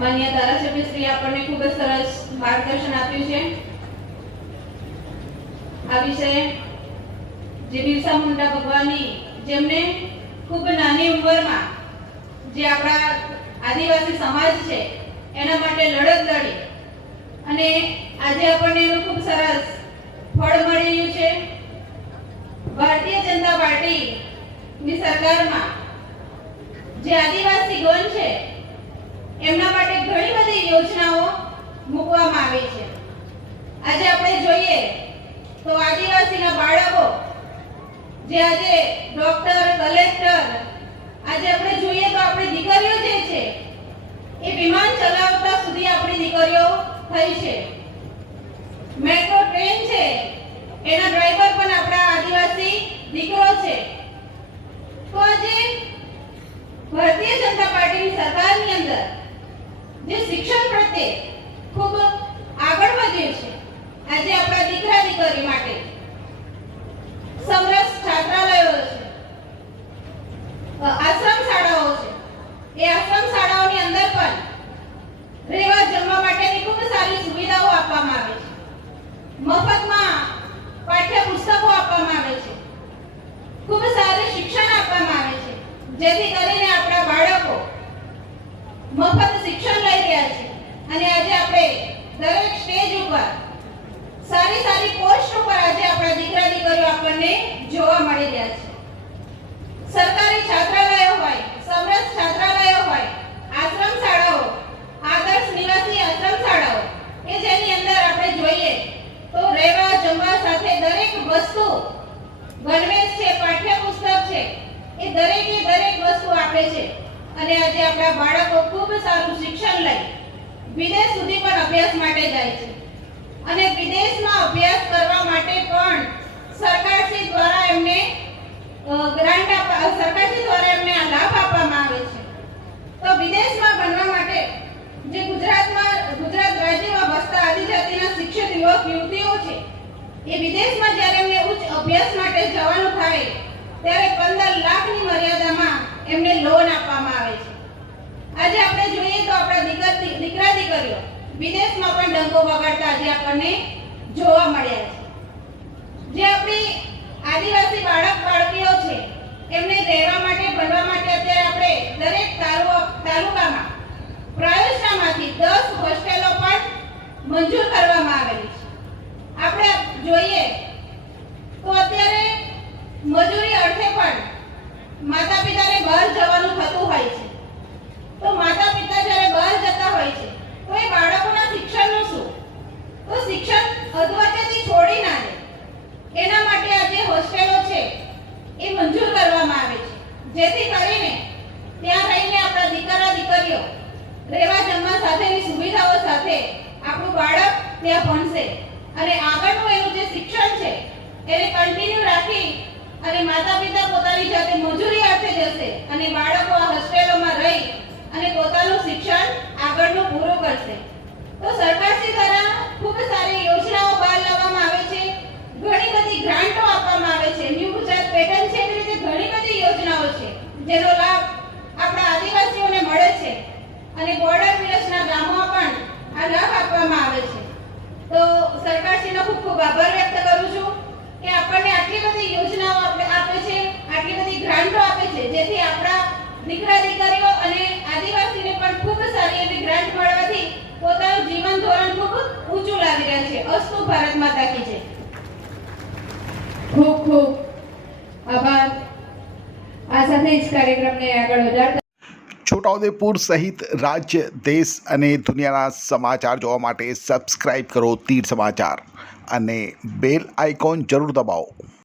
માન્ય ધારાસભ્યશ્રી આપણને ખૂબ જ સરસ માર્ગદર્શન આપ્યું છે। આ વિષય જે બિરસા મુંડા ભગવાનની જેમને ખૂબ નાની ઉંમરમાં જે આપણા આદિવાસી સમાજ છે એના માટે લડત લડી અને આજે આપણને એનું ખૂબ સરસ ફળ મળી રહ્યું છે। ભારતીય જનતા પાર્ટીની સરકારમાં જે આદિવાસી ગણ છે એમના માટે ઘણી બધી યોજનાઓ મૂકવામાં આવી છે। આજે આપણે જોઈએ તો આદિવાસીના બાળકો જે આજે ડોક્ટર, કલેક્ટર, આજે આપણે જોઈએ તો આપણી દીકરીઓ જે છે એ વિમાન ચલાવતા સુધી આપણી દીકરીઓ થઈ છે। મેટ્રો ટ્રેન છે એના ડ્રાઈવર પણ આપણા આદિવાસી દીકરો છે। તો આજે ભારતીય જનતા પાર્ટીની સરકારની અંદર જે શિક્ષણ પ્રત્યે ખૂબ આગળ વધ્યું છે। આજે આપણા દીકરા દીકરી માટે સમરસ છાત્રાલયો છે, આશ્રમ શાળાઓ છે। એ આશ્રમ શાળાઓની અંદર પણ રહેવા જમવા માટેની ખૂબ સારી સુવિધાઓ આપવામાં આવે છે। મફતમાં પાઠ્ય પુસ્તકો આપવામાં આવે છે, ખૂબ સારું શિક્ષણ આપવામાં આવે છે, જેથી કરીને આપણા બાળકો મફત શિક્ષણ લઈ રહ્યા છે અને આજે આપણે દરેક સ્ટેજ ઉપર સારી સારી પોસ્ટ ઉપર આજે આપણા દીકરા દીકરીઓ આપણને જોવા મળી રહ્યા છે। સરકારી છાત્રાલયો હોય, સમરસ છાત્રાલયો હોય, આશ્રમ શાળાઓ, આદર્શ નિવાસી આશ્રમ શાળાઓ કે જેની અંદર આપણે જોઈએ તો રહેવા જમવા સાથે દરેક વસ્તુ ગણવેશ છે, પાઠ્ય પુસ્તક છે, એ દરેક વસ્તુ આપે છે અને આજે આપણા બાળકો ખૂબ સારું શિક્ષણ લઈ વિદેશ સુધી પણ અભ્યાસ માટે જાય છે અને વિદેશમાં અભ્યાસ કરવા માટે પણ સરકારશ્રી દ્વારા એમને સરકારશ્રી દ્વારા એમને આ લાભ આપવામાં આવે છે। તો વિદેશમાં ભણવા માટે જે ગુજરાત રાજ્યમાં વસતા આદિજાતિના શિક્ષિત યુવક યુવતીઓ છે એ વિદેશમાં જ્યારે એમને ઉચ્ચ અભ્યાસ માટે જવાનું થાય ત્યારે 15 લાખની મર્યાદામાં એમને લોન આપવામાં આવે છે। આજે આપણે જોઈએ તો આપણા દીકરા દીકરીઓ વિદેશમાં પણ ડંકો વગાડતા આજે આપણને જોવા મળ્યા છે। જે આપણી આદિવાસી બાળક બાળકીઓ છે એમને રહેવા માટે ભણવા માટે અત્યારે આપણે દરેક તાલુકામાં પ્રયોજનામાંથી 10 હોસ્ટેલો પણ મંજૂર કરવામાં આવેલી છે। આપણે જોઈએ તો અત્યારે મજૂરી અર્થે પણ માતા પિતાને બહાર જવાનું થતું હોય છે। તો માતા પિતા જ્યારે બહાર જતા હોય છે તો એ બાળકોના શિક્ષણનું શું? તો શિક્ષણ અધવચ્ચેથી છોડી ના દે એના માટે આ જે હોસ્ટેલો છે એ મંજૂર કરવામાં આવે છે, જેથી કરીને ત્યાં રહીને આપણા દીકરા દીકરીઓ રહેવા જમવા સાથેની સુવિધાઓ સાથે આપણું બાળક ત્યાં ભણશે અને આગળનું એનું જે શિક્ષણ છે એને કન્ટિન્યુ રાખી અને માતા પિતા પોતાની જાતે મજૂરી અર્થે જશે અને બાળકો આ હોસ્ટેલોમાં રહી અને પોતાનું શિક્ષણ આગળનું પૂરું કરશે। તો સરકારશ્રી દ્વારા ખૂબ સારી યોજનાઓ બહાર લાવવામાં આવે છે, ઘણી બધી ગ્રાન્ટો આપવામાં આવે છે, ન્યૂ ગુજરાત પેટર્ન છે, એવી રીતે ઘણી બધી યોજનાઓ છે જેનો લાભ આપણા આદિવાસીઓને મળે છે અને બોર્ડર વિલેજના ગામોમાં પણ આ લાભ આપવામાં આવે છે। તો સરકારશ્રીનો ખૂબ ખૂબ આભાર વ્યક્ત કરું છું કે આપણને આટલી બધી યોજનાઓ આપે છે, આટલી બધી ગ્રાન્ટો આપે છે, જેથી આપણા દીકરા દીકરીઓ અને આદિવાસીને પણ ખૂબ સારી એવી ગ્રાન્ટ મળવાથી પોતાનું જીવન ધોરણ ખૂબ ઊંચું લાવી રહ્યા છે। અસ્તુ ભારત માતા કી જય। ખૂબ ખૂબ આભાર। આ સાથે જ કાર્યક્રમને આગળ વધારતા છોટાઉદેપુર સહિત રાજ્ય, દેશ અને દુનિયાના સમાચાર જોવા માટે સબસ્ક્રાઈબ કરો તીર સમાચાર અને બેલ આઇકોન જરૂર દબાવો।